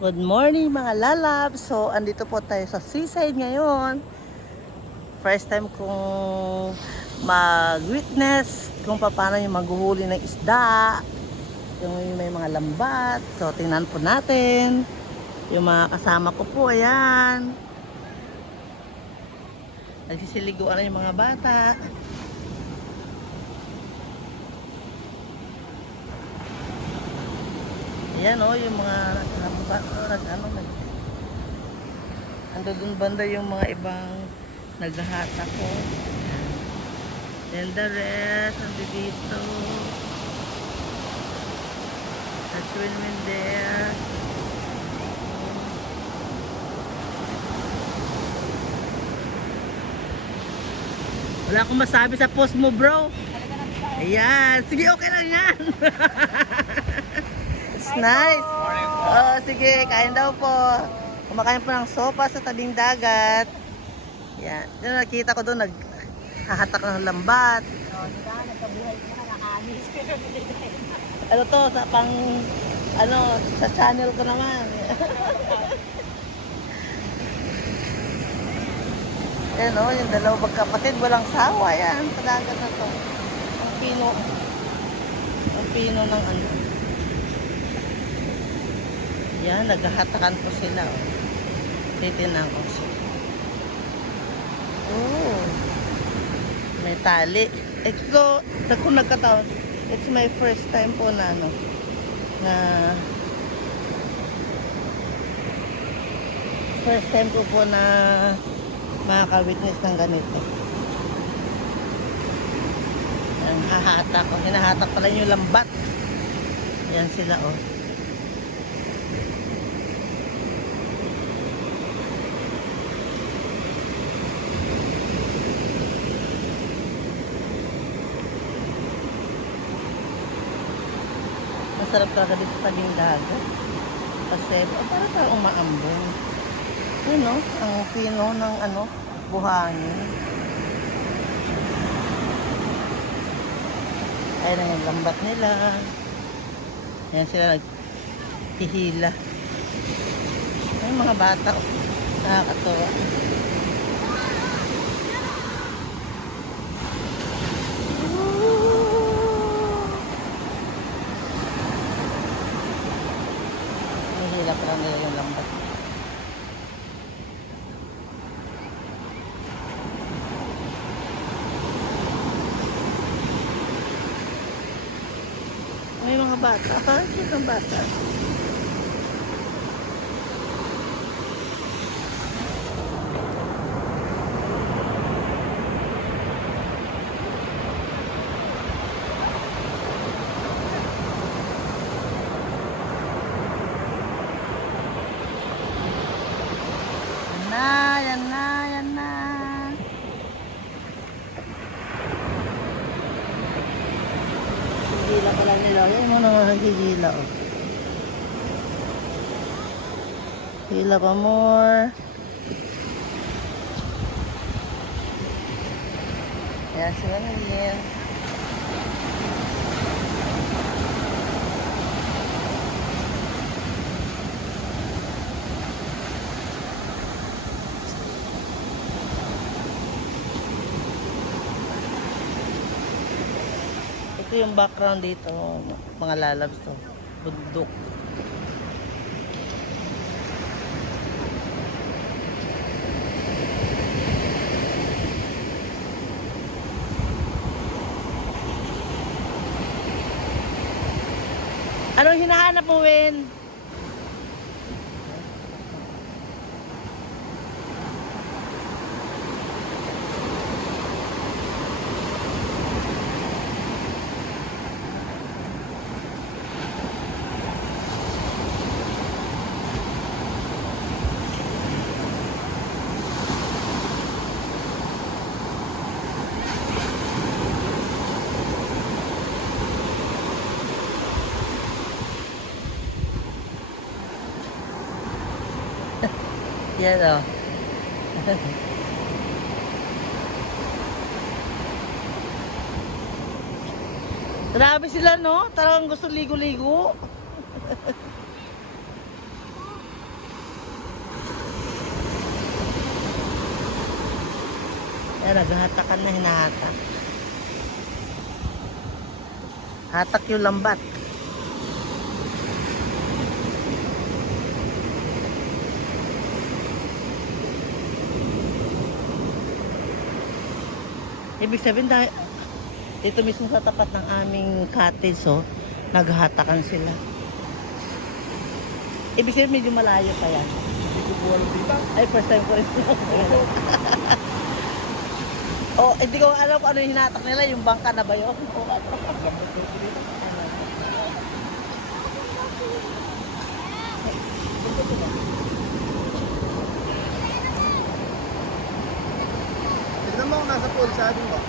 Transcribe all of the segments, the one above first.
Good morning mga lalab. So, andito po tayo sa seaside ngayon. First time kong mag-witness kung paano yung maghuhuli ng isda. Yung may mga lambat. So, tingnan po natin. Yung mga kasama ko po, ayan. Nagsisiliguan na yung mga bata. Ayan o, yung mga ando dun banda yung mga ibang naghahata ko. Then the rest, ando dito. That's win there. Wala akong masabi sa post mo, bro. Ayan. Sige, okay lang yan. It's nice. Oh, sige, kain daw po. Kumakain po ng sopa sa tabing dagat. Yan. Doon nakita ko doon, naghahatak ng lambat. Ano to, sa pang, sa channel ko naman. Yan o, yung dalawang magkapatid, walang sawa. Yan, sa dagat na to. Ang pino ng ano. Yan, naghahatakan po sila. Oh. Titinan ko sila. Oh, may tali. Ito, kung nagkataon, it's my first time po na first time ko po na makaka-witness ng ganito. Yan, hahatak ko. Hinahatak pala yung lambat. Yan sila, oh. Masarap talaga dito sa tabing dagat. Kasi, parang parang umaambon. Yun, no? Ang pino ng, buhangin. Ayan na yung lambat nila. Ayan sila nagtihila. Ayan mga bata. Nakakatawa. Nihila pa lang nila yung lambat. May mga bata. Cute ng bata. Yan na. Hihila pala nila. Yan mo naman hihila, oh. Hila pa more. Ayan sila na yan. Ito yung background dito, mga lalabs to. Bundok. Anong hinahanap mo, Wen? Yan, oh. Grabe sila, no? Talagang gusto ligo-ligo. Ayan, naghahatakan na, hinahatak. Hatak yung lambat. Ibig sabihin dahil dito mismo sa tapat ng aming cottage, oh, naghahatakan sila. Ibig sabihin medyo malayo pa yan. Hindi ko po alam dito. Ay, first time ko rin. Oh, hindi ko alam kung ano yung hinatak nila, yung bangka na ba yun? O ano? Lambot ko dito. Tignan mo kung nasa pool sa atin ba?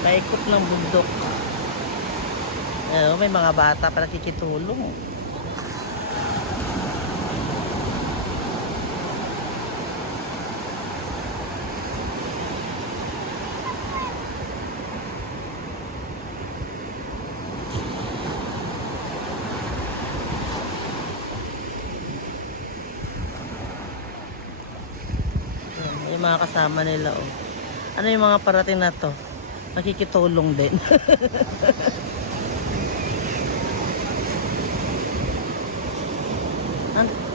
Paikot ng bundok. May mga bata pa nakikitulong. Yung mga kasama nila, oh. Ano yung mga parating na to? Nakikitulong din.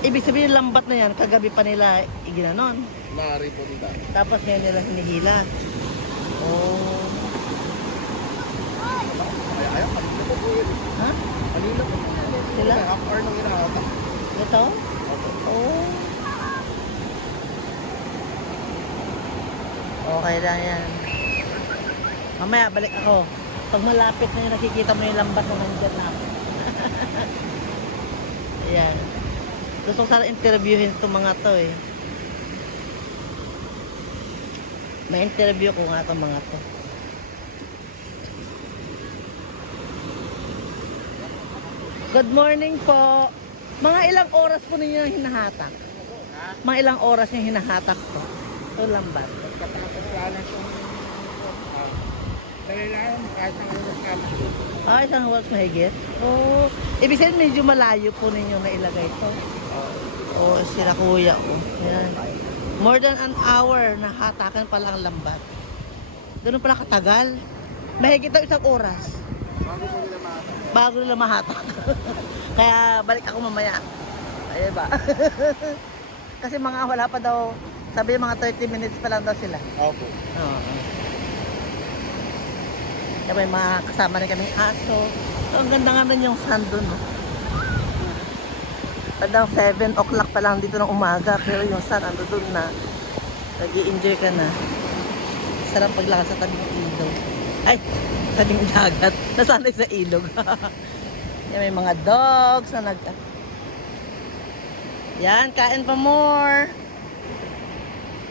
Ibig sabihin lambat na yan, kagabi pa nila iginanon. Maaari po dito. Tapos ngayon nila hinihila. Oh. Ayaw, kanina po po yun. Ha? Kanina po. Sila? Half hour nang hinahatak. Ito? Oh. Okay lang yan. Mamaya balik ako. Pag malapit na yun, nakikita mo yung lambat na nandyan na ako. Ayan. Gusto ko sana interviewin itong mga to eh. May interview ko nga itong mga to. Good morning po. Mga ilang oras po ninyo yung hinahatak? Mga ilang oras yung hinahatak to? Ito lambat. Isang oras mahigit? Oh, ibig sabihin medyo malayo po ninyo na ilagay ito. Oh, sila kuya. Oh. Yan. More than an hour na hatakan pala ang lambat. Ganun pala katagal. Mahigit daw isang oras. Bago nila mahatak. Kaya balik ako mamaya. Ayun ba? Kasi mga wala pa daw, sabi mga 30 minutes pa lang daw sila. Opo. Oo. Kaya may mga kasama rin kaming aso. So, ang ganda nga nun yung sun dun. No? Padang 7 o'clock pa lang dito ng umaga. Pero yung sun ando dun na. Nag-i-enjoy ka na. Sarap paglakad sa tabing ilog. Ay! Tabing dagat. Nasanay sa ilog. Yan, may mga dogs na nag... Yan, kain pa more.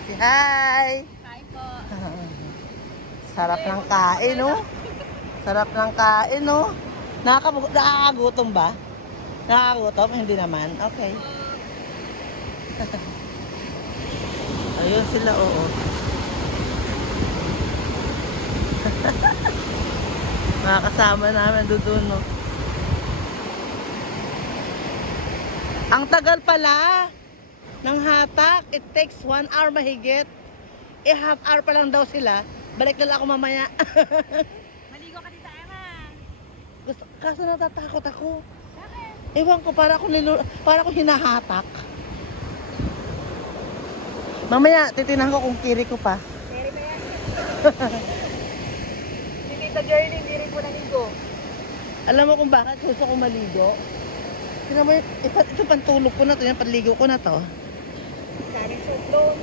Say hi! Hi po. Sarap ng kain, no? Sarap ng kain, no? Nakakagutom ba? Nakakagutom? Hindi naman. Okay. Ayun sila, oo. Mga kasama namin doon, no? Ang tagal pala ng hatak. It takes 1 hour mahigit. Half hour pa lang daw sila. Balik na lang ako mamaya. Maligo ka dito, Emma. Kaso natatakot ako. Bakit? Ewan ko, para akong hinahatak. Mamaya, titinan ko kung kiri ko pa. Peri ba yan? Si Tita Journey, hindi rin po naligo. Alam mo kung bakit gusto ko maligo? Tingnan mo, ito pantulog ko na to, yan panligo ko na to. Karing suplong.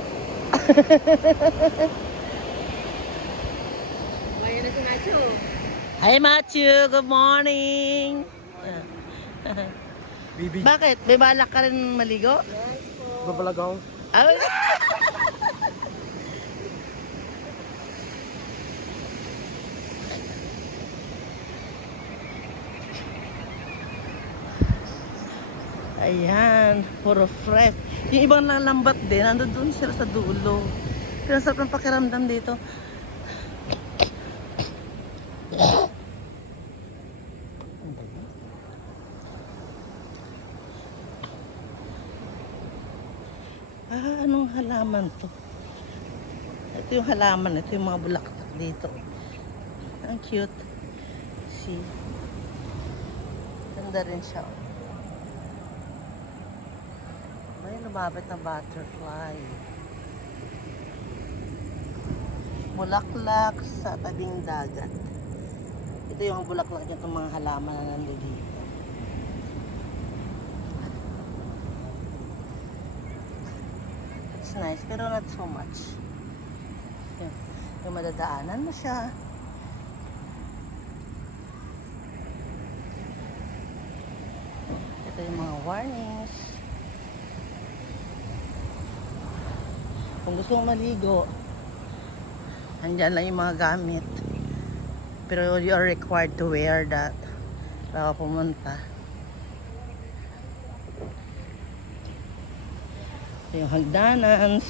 Ngayon na si Nacho. Hi Matthew, good morning! Bibi. Bakit? May balak ka rin maligo? Yes po. Babalagaw. Ay, Ayan, puro fresh. Yung ibang nalambat din, nandun doon sila sa dulo. Pero ang sarap ng pakiramdam dito. Anong halaman to? Ito yung halaman, ito yung mga bulaklak dito. Ang cute. See? Ganda rin siya. May lumapit na butterfly. Bulaklak sa tabing dagat. Ito yung bulaklak niya, itong mga halaman na nandun dito. It's nice, pero not so much. Yung madadaanan mo siya. Ito yung mga warnings. Kung gusto mong maligo, andyan lang yung mga gamit. Pero you are required to wear that para pumunta. Ito yung hagdanans.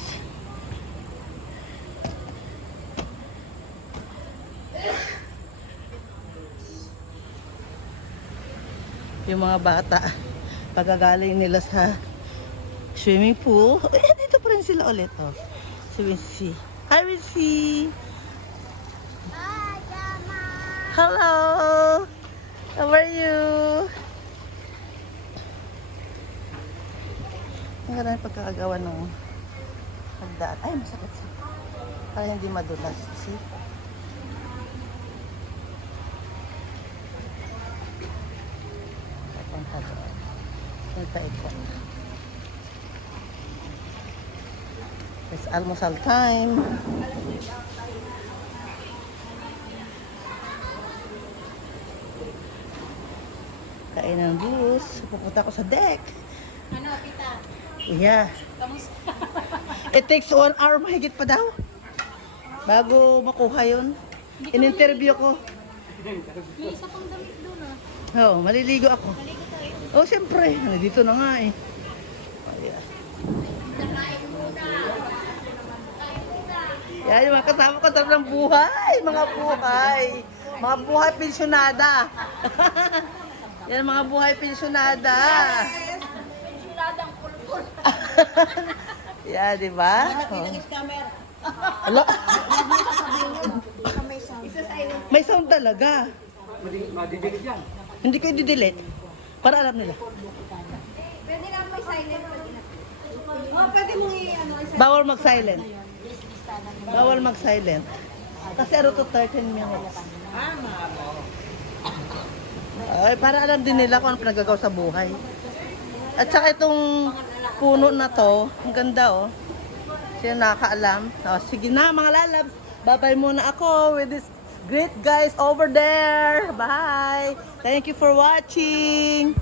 Yung mga bata, pagkagaling nila sa swimming pool. Eh, dito pa rin sila ulit. Oh. Si Wincy. Hi, Wincy! Hi, Mama! Hello! How are you? Ang ganda ng pagkakagawa ng hagdaan. Ay, masakit siya. Para hindi madulas. See? Papunta doon. Nagpaikot. It's almusal time. Kain ng bus. Pupunta ako sa deck. Ano, tita? Yeah. Kamusta? It takes 1 hour mahigit pa daw. Bago makuha yun. In-interview ko. May isa pang damit doon ah. Oo, maliligo ako. Maligo tayo. Oh, siyempre. Nandito na nga eh. Oh, yeah. Yan, yung mga kasama ko sarap ng buhay. Mga buhay. Mga buhay pensyonada. Yan, mga buhay pensyonada. Pensyonadang pulpul. Yeah, di ba? Oh. Ala. May sound talaga. Madidilig yan. Hindi ko i-delete. Para alam nila. Pwede na may silent. Oh, pwede mo i-ano. Bawal mag-silent. Bawal mag-silent. Kasi ano to 13 minutes. Ay, para alam din nila kung ano pinagagawa sa buhay. At saka itong puno na to, ang ganda oh. Sino nakakaalam? Oh, sige na mga lalabs. Bye-bye muna ako with this great guys over there. Bye! Thank you for watching!